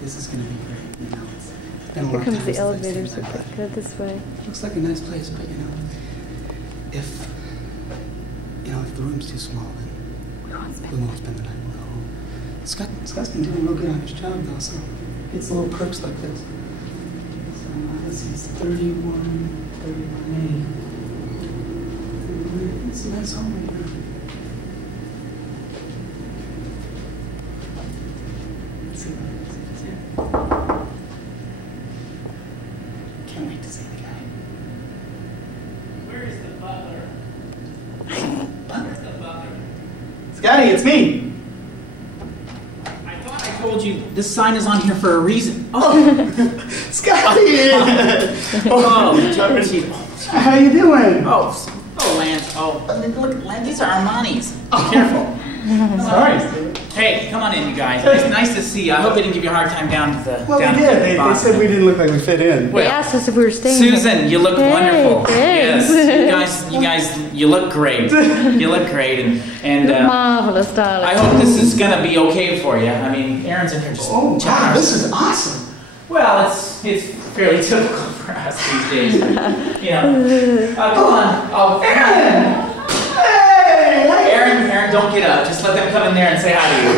this is going to be great. You know, it's been a Here long comes time the since I've elevator, stayed so back let's there. go this way. Looks like a nice place, but if the room's too small, then we won't spend the night. Scott's been doing real good on his job, though, so it's little perks like this. So this is 31A. It's a nice home right here. Let's see what it's here. Can't wait to see the guy. Where is the butler? Where's the butler? Scotty, it's me. I thought I told you this sign is on here for a reason. Oh, Scotty! Oh, Georgie. How you doing? Oh, Lance. Oh, look, Lance, these are Armani's. Careful. Sorry. Hey, come on in, you guys. Nice to see you. I hope they didn't give you a hard time down at the Well, down they at did. the They bottom. said we didn't look like we fit in. Well, They asked us if we were staying here. Susan, you look Hey, wonderful. thanks. Yes, you guys, you look great. You look great, and Marvelous, darling. I hope this is gonna be okay for you. I mean, Aaron's in here just Oh, checking wow, our- this is awesome. Well, it's fairly typical for us these days. You know. Come on. Oh, Hey! Aaron, don't get up. Just let them come in there and say hi to you.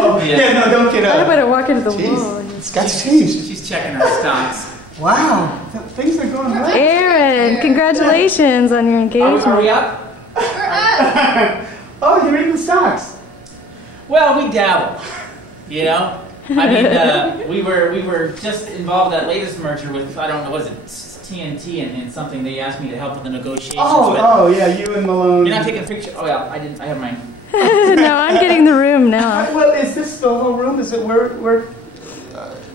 Oh, yeah, no, don't get I up. better walk into the Jeez. wall. Scott's changed. She's checking her stocks. Wow, things are going well. Aaron, congratulations on your Are engagement. we up? Oh, you're in the stocks. Well, we dabble. You know. I mean, we were just involved in that latest merger with, I don't know, was it TNT and something. They asked me to help with the negotiations. Oh, yeah, you and Malone. You're not taking a picture. Oh yeah, I didn't. I have mine. No, I'm getting the room now. Well, is this the whole room? Is it where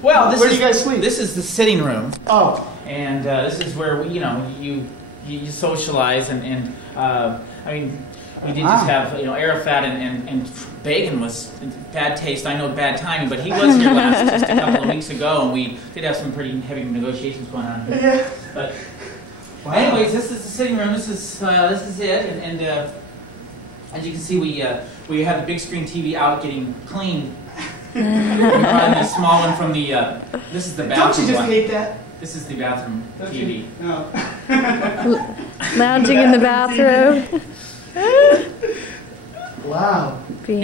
Well, where do you guys sleep? This is the sitting room, Oh, and this is where we, you socialize and I mean, we did just have Arafat and Begin was bad taste. I know bad timing, but he was here last just a couple of weeks ago, and we did have some pretty heavy negotiations going on here. yeah. But Wow. anyways, this is the sitting room. This is it, and as you can see, we have the big screen TV out getting cleaned. We brought in the small one from the. This is the bathroom. Don't you just one. hate that? This is the bathroom Don't TV. you? No. Lounging in the bathroom. Wow. Being